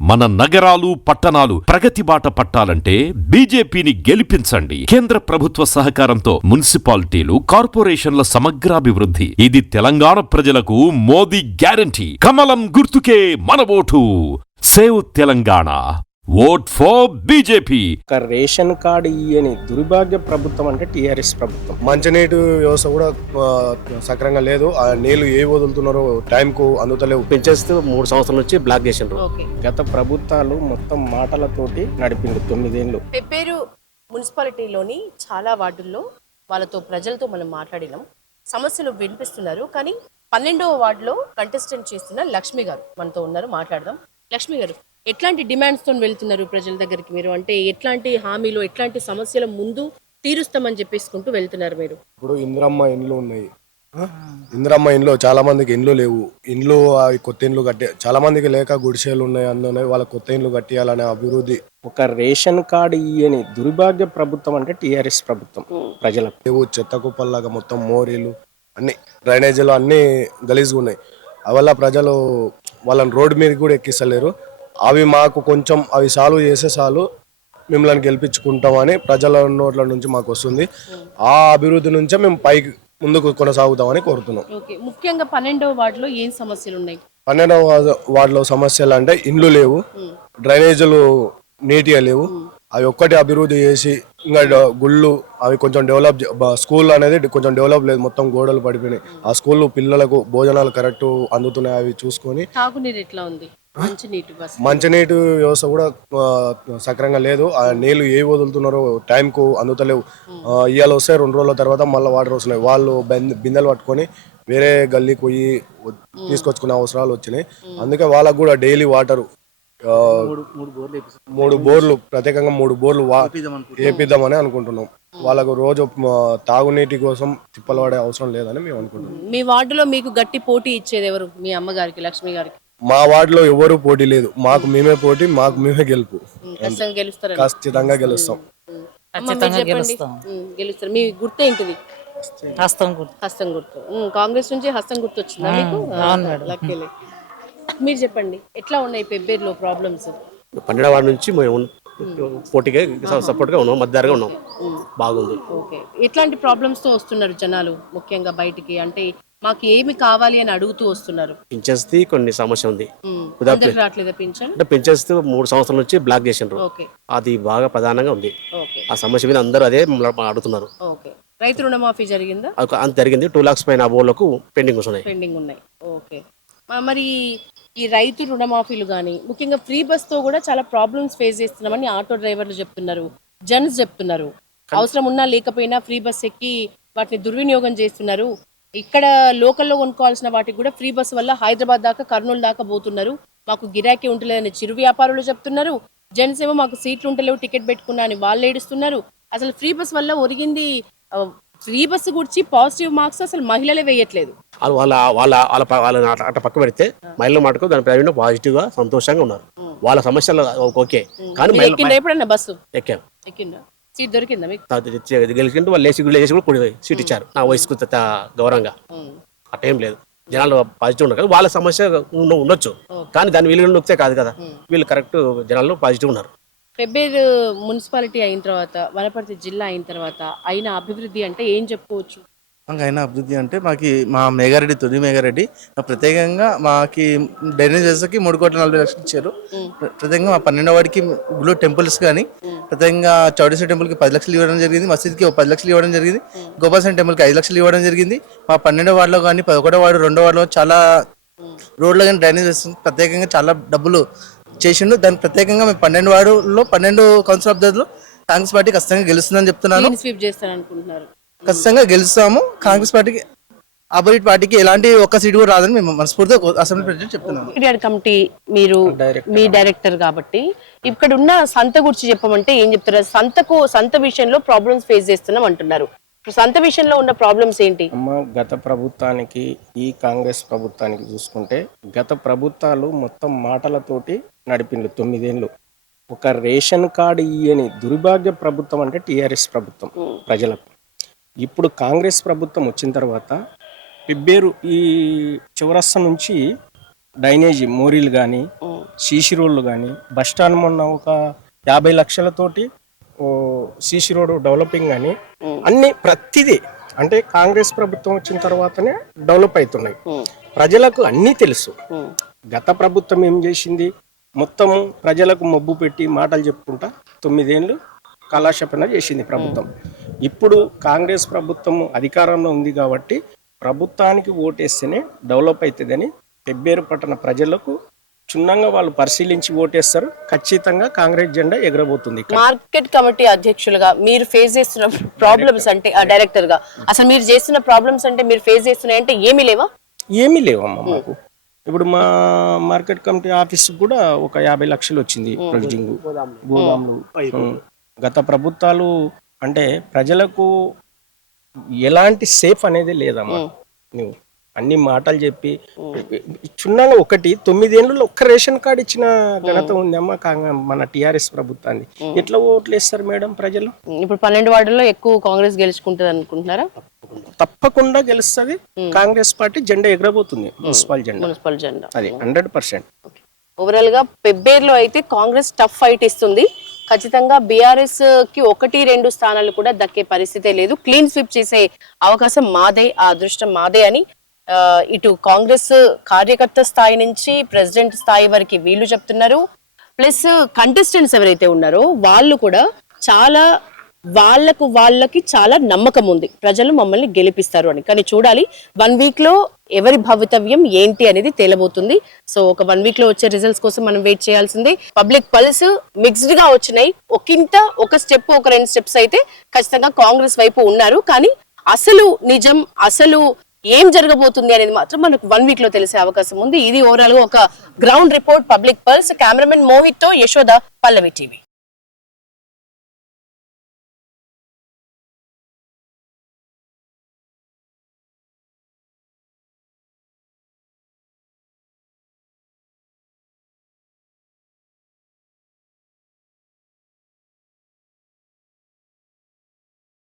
మన నగరాలు పట్టణాలు ప్రగతి బాట పట్టాలంటే బీజేపీని గెలిపించండి. కేంద్ర ప్రభుత్వ సహకారంతో మున్సిపాలిటీలు, కార్పొరేషన్ల సమగ్రాభివృద్ధి. ఇది తెలంగాణ ప్రజలకు మోదీ గ్యారంటీ. కమలం గుర్తుకే మన ఓటు. Save Telangana. Vote for BJP. Ration card ఇయ్యని దుర్భాగ్య ప్రభుత్వం అంటే టీఆర్ఎస్ ప్రభుత్వం. మంచినీటి వ్యవస్థ కూడా సక్రంగా లేదు. ఆ నీళ్లు ఏ వదులుతున్నారో టైంకు అందుతలేవు. పెంచేస్తూ 3 సంవత్సరాల నుంచి బ్లాక్ చేసిండ్రు. గత ప్రభుత్వాలు మొత్తం మాటలతోటి నడిపిండు 9 ఏళ్ళు. పెబ్బేరు మున్సిపాలిటీలోని చాలా వార్డుల్లో వాళ్ళతో ప్రజలతో మనం మాట్లాడినాం. సమస్యలు వినిపిస్తున్నారు. కానీ 12వ వార్డులో కంటెస్టెంట్ చేస్తున్న లక్ష్మి గారు మనతో ఉన్నారు. మాట్లాడదాం. లక్ష్మి గారు, ఎట్లాంటి డిమాండ్స్ తో వెళ్తున్నారు ప్రజల దగ్గరికి మీరు? అంటే ఎట్లాంటి హామీలు, ఎట్లాంటి సమస్యల ముందు తీరుస్తామని చెప్పేసుకుంటూ వెళ్తున్నారు మీరు? ఇప్పుడు ఇందిరమ్మ ఇండ్లు ఉన్నాయి. ఇందిరమ్మ ఇండ్లు చాలా మందికి ఇండ్లు లేవు. ఇండ్లు అవి కొత్త ఇండ్లు కట్టే చాలా మందికి లేక గుడిసెలు ఉన్నాయి, అందున్నాయి. వాళ్ళ కొత్త ఇండ్లు కట్టియాలనే అభివృద్ధి. ఒక రేషన్ కార్డు ఇయ్యని దుర్భాగ్య ప్రభుత్వం అంటే టీఆర్ఎస్ ప్రభుత్వం. ప్రజలకు లేవు. చెత్త కుప్పల్లాగా మొత్తం మోరీలు అన్ని డ్రైనేజీలు అన్ని గలీజ్గా ఉన్నాయి. అవల్ల ప్రజలు వాళ్ళని రోడ్డు మీద కూడా ఎక్కిస్తలేరు. అవి మాకు కొంచెం అవి సాల్వ్ చేసే చాలు, మిమ్మల్ని గెలిపించుకుంటామని ప్రజల నోట్ల నుంచి మాకు వస్తుంది. ఆ అభివృద్ధి నుంచే మేము పైకి ముందుకు కొనసాగుతామని కోరుతున్నాం. ముఖ్యంగా 12వ వార్డులో ఏం సమస్యలు ఉన్నాయి? 12వ వార్డులో సమస్యలు అంటే ఇండ్లు లేవు, డ్రైనేజీలు నీట్గా లేవు. అవి ఒక్కటి అభివృద్ధి చేసి ఇంకా గుళ్ళు అవి కొంచెం డెవలప్. స్కూల్ అనేది కొంచెం డెవలప్ లేదు, మొత్తం గోడలు పడిపోయినాయి. ఆ స్కూల్ పిల్లలకు భోజనాలు కరెక్ట్ అందుతున్నాయి. అవి చూసుకొని తాగునీరు ఎట్లా ఉంది? మంచినీటి వ్యవస్థ కూడా సక్రంగా లేదు. ఆ నీళ్లు ఏ వదులుతున్నారో టైంకు అందుతలేవు. ఇవాళ వస్తే 2 రోజుల తర్వాత మళ్ళీ వాటర్ వస్తున్నాయి. వాళ్ళు బిందెలు పట్టుకొని వేరే గల్లీకి పోయి తీసుకొచ్చుకునే అవసరాలు వచ్చినాయి. అందుకే వాళ్ళకు కూడా డైలీ వాటర్ 3 బోర్లు ప్రత్యేకంగా 3 బోర్లు వేపిద్దామని అనుకుంటున్నాం. వాళ్ళకు రోజు తాగునీటి కోసం తిప్పలు పడే అవసరం లేదని మేము అనుకుంటున్నాం. మీ వార్డులో మీకు గట్టి పోటీ ఇచ్చేది ఎవరు? మీ అమ్మగారికి, లక్ష్మి గారికి? మా వార్డులో ఎవరు పోటీ లేదు. మాకు మేమే పోటీ, మాకు మేమే గెలుపు. ఖచ్చితంగా గెలుస్తాం. గెలుస్తారు. మీ గుర్తు ఏంటిది? హస్తం గుర్తు. హస్తం గుర్తు. కాంగ్రెస్ నుంచి హస్తం గుర్తు వచ్చిందా మీకు? లక్కీలే. మీరు చెప్పండి, ఎట్లా ఉన్నాయి పెబ్బేరులో ప్రాబ్లమ్స్? 12వ వార్డు నుంచి మేము పోటీగా సపోర్ట్ గా ఉన్నాం, మధ్యగా ఉన్నాం. బాగుంది. ఓకే. ఎట్లాంటి ప్రాబ్లమ్స్ తో వస్తున్నారు జనాలు ముఖ్యంగా బయటికి? అంటే మాకు ఏమి కావాలి అని అడుగుతూ వస్తున్నారు. పింఛన్స్ది కొన్ని సమస్య ఉంది. రావట్లేదా పింఛన్? అంటే పింఛన్స్ 3 సంవత్సరాల నుంచి బ్లాక్ చేసిండ్రు. అది బాగా ప్రధానంగా ఉంది. ఆ సమస్య మీద అందరూ అదే అడుగుతున్నారు. ఓకే. రైతు రుణమాఫీ జరిగిందా? అంత జరిగింది. 2 lakhs పైన అబోలకు పెండింగ్ ఉన్నాయి. ఓకే. మరి ఈ రైతు రుణమాఫీలు కానీ ముఖ్యంగా ఫ్రీ బస్ తో కూడా చాలా ప్రాబ్లమ్స్ ఫేస్ చేస్తున్నామని ఆటో డ్రైవర్లు చెప్తున్నారు, జన్స్ చెప్తున్నారు. అవసరం ఉన్నా లేకపోయినా ఫ్రీ బస్ ఎక్కి వాటిని దుర్వినియోగం చేస్తున్నారు. ఇక్కడ లోకల్లో కొనుక్కోవాల్సిన వాటికి కూడా ఫ్రీ బస్ వల్ల హైదరాబాద్ దాకా, కర్నూలు దాకా పోతున్నారు. మాకు గిరాకీ ఉంటలేదని చిరు వ్యాపారులు చెప్తున్నారు. జన్స్ ఏమో మాకు సీట్లు ఉంటలేవు, టికెట్ పెట్టుకున్నా అని వాళ్ళు ఏడుస్తున్నారు. అసలు ఫ్రీ బస్ వల్ల ఒరిగింది, ఫ్రీ బస్సు గురించి పాజిటివ్ మార్క్స్ అసలు మహిళలే వేయట్లేదు. వాళ్ళ అట్ట పక్క పెడితే మహిళల మాటకు దాని ప్రయోజనం పాజిటివ్ గా సంతోషంగా ఉన్నారు. వాళ్ళ సమస్యలు ఓకే. కానీ ఎప్పుడన్నా బస్సు ఎక్కిందా? సీట్ దొరికిందా మీకు? గెలిచింటే వాళ్ళు లేచి కూడా సీట్ ఇచ్చారు. నా వయసుకు గౌరవంగా అట్టేం లేదు. జనాలు పాజిటివ్ ఉన్నారు కదా. వాళ్ళ సమస్య ఉండొచ్చు, కానీ దాన్ని వీళ్ళు నొక్కితే కాదు కదా. వీళ్ళు కరెక్ట్ జనాలు పాజిటివ్ ఉన్నారు. పెబ్బేరు మున్సిపాలిటీ అయిన తర్వాత, వనపర్తి జిల్లా అయిన తర్వాత అయిన అభివృద్ధి అంటే ఏం చెప్పుకోవచ్చు? అయినా అభివృద్ధి అంటే మా మేఘారెడ్డి, తొలి మేఘారెడ్డి ప్రత్యేకంగా మాకి డ్రైనేజ్ వ్యవస్థకి 3,40,00,000 ఇచ్చారు. ప్రత్యేకంగా మా 12వ వార్డుకి గుళ్ళో టెంపుల్స్ కానీ ప్రత్యేకంగా చౌడేశ్వర టెంపుల్కి 10 లక్షలు ఇవ్వడం జరిగింది. మసీద్కి 10 లక్షలు ఇవ్వడం జరిగింది. గోపాలస్వామి టెంపుల్కి 5 లక్షలు ఇవ్వడం జరిగింది. మా 12వ వార్డులో కానీ 11వ వార్డు, 2వ వార్డులో చాలా రోడ్లు కానీ డ్రైనేజ్ వ్యవస్థ ప్రత్యేకంగా చాలా డబ్బులు చేసిండు. దాన్ని ప్రత్యేకంగా మేము 12 వార్డులో 12 కౌన్సిల్ అభ్యర్థులు కాంగ్రెస్ పార్టీ ఖచ్చితంగా గెలుస్తుందని చెప్తున్నాను. ఖచ్చితంగా గెలుస్తాము. కాంగ్రెస్ పార్టీకి, అపోజిట్ పార్టీకి ఎలాంటి ఒక్క సీటు కూడా రాదని మేము మనస్ఫూర్తిగా అసెంబ్లీ ప్రెసిడెంట్ చెప్తున్నాము. కమిటీ మీరు మీ డైరెక్టర్ కాబట్టి ఇక్కడ ఉన్న సంత గురించి చెప్పమంటే ఏం చెప్తారు? సంత విషయంలో ప్రాబ్లమ్స్ ఫేస్ చేస్తున్నాం అంటున్నారు. సంత విషయంలో ఉన్న ప్రాబ్లమ్స్ ఏంటి? గత ప్రభుత్వానికి ఈ కాంగ్రెస్ ప్రభుత్వానికి చూసుకుంటే, గత ప్రభుత్వాలు మొత్తం మాటలతోటి నడిపిండు 9 ఏళ్ళు. ఒక రేషన్ కార్డు ఇయ్యని దుర్భాగ్య ప్రభుత్వం అంటే టీఆర్ఎస్ ప్రభుత్వం ప్రజలకు. ఇప్పుడు కాంగ్రెస్ ప్రభుత్వం వచ్చిన తర్వాత పెబ్బేరు ఈ చౌరస్తా నుంచి డ్రైనేజీ మోరీలు కానీ సీసీ రోడ్లు కానీ బస్ స్టాండ్ మొన్న ఒక 50 లక్షలతోటి సీసీ రోడ్ డెవలపింగ్ అని అన్ని ప్రతిదీ అంటే కాంగ్రెస్ ప్రభుత్వం వచ్చిన తర్వాతనే డెవలప్ అవుతున్నాయి. ప్రజలకు అన్నీ తెలుసు. గత ప్రభుత్వం ఏం చేసింది, మొత్తం ప్రజలకు మబ్బు పెట్టి మాటలు చెప్పుకుంటా 9 ఏళ్ళు కళాశపన చేసింది ప్రభుత్వం. ఇప్పుడు కాంగ్రెస్ ప్రభుత్వం అధికారంలో ఉంది కాబట్టి ప్రభుత్వానికి ఓటేస్తేనే డెవలప్ అవుతుందని పెబ్బేరు పట్టణ ప్రజలకు క్షుణ్ణంగా వాళ్ళు పరిశీలించి ఓటేస్తారు. ఖచ్చితంగా కాంగ్రెస్ జెండా ఎగరబోతుంది. మార్కెట్ కమిటీ అధ్యక్షులుగా మీరు ఫేస్ చేస్తున్న ప్రాబ్లమ్స్ అంటే డైరెక్టర్ గా అసలు మీరు చేస్తున్న ప్రాబ్లమ్స్ అంటే మీరు ఫేస్ చేస్తున్నాయి అంటే ఏమీ లేవా? ఏమీ లేవమ్మా మాకు. ఇప్పుడు మా మార్కెట్ కమిటీ ఆఫీస్ కూడా ఒక 50 లక్షలు వచ్చింది ప్రొవిజింగ్ గోదాములు. గత ప్రభుత్వాలు అంటే ప్రజలకు ఎలాంటి సేఫ్ అనేది లేదమ్మా. నువ్వు అన్ని మాటలు చెప్పి క్షుణ్ణంగా 9 ఏళ్ళు ఒక్క రేషన్ కార్డు ఇచ్చిన ఘనత ఉంది అమ్మా మన టిఆర్ఎస్ ప్రభుత్వాన్ని. ఎట్లా ఓట్లు వేస్తారు మేడం ప్రజలు? ఇప్పుడు 12 వార్డుల్లో ఎక్కువ కాంగ్రెస్ గెలుచుకుంటుంది అనుకుంటున్నారా? తప్పకుండా గెలుస్తుంది. కాంగ్రెస్ పార్టీ జెండా ఎగరబోతుంది. మున్సిపల్ జెండా అది 100%. ఓవరాల్ గా పెబ్బేరులో అయితే కాంగ్రెస్ టఫ్ ఫైట్ ఇస్తుంది. ఖచ్చితంగా బీఆర్ఎస్ కి 1-2 స్థానాలు కూడా దక్కే పరిస్థితే లేదు. క్లీన్ స్వీప్ చేసే అవకాశం మాదే, ఆ అదృష్టం మాదే అని ఇటు కాంగ్రెస్ కార్యకర్త స్థాయి నుంచి ప్రెసిడెంట్ స్థాయి వరకు వీళ్ళు చెప్తున్నారు. ప్లస్ కంటెస్టెంట్స్ ఎవరైతే ఉన్నారో వాళ్ళు కూడా చాలా వాళ్ళకి చాలా నమ్మకం ఉంది, ప్రజలు మమ్మల్ని గెలిపిస్తారు అని. కానీ చూడాలి 1 వీక్ లో ఎవరి భవితవ్యం ఏంటి అనేది తేలబోతుంది. సో ఒక 1 వీక్ లో వచ్చే రిజల్ట్స్ కోసం మనం వెయిట్ చేయాల్సిందే. పబ్లిక్ పల్స్ మిక్స్డ్ గా వచ్చినాయి. ఒక స్టెప్ 2 స్టెప్స్ అయితే ఖచ్చితంగా కాంగ్రెస్ వైపు ఉన్నారు. కానీ అసలు నిజం అసలు ఏం జరగబోతుంది అనేది మాత్రం మనకు 1 వీక్ లో తెలిసే అవకాశం ఉంది. ఇది ఓవరాల్ గా ఒక ground report public pulse. Cameraman Mohit తో యశోద, పల్లవి టీవీ.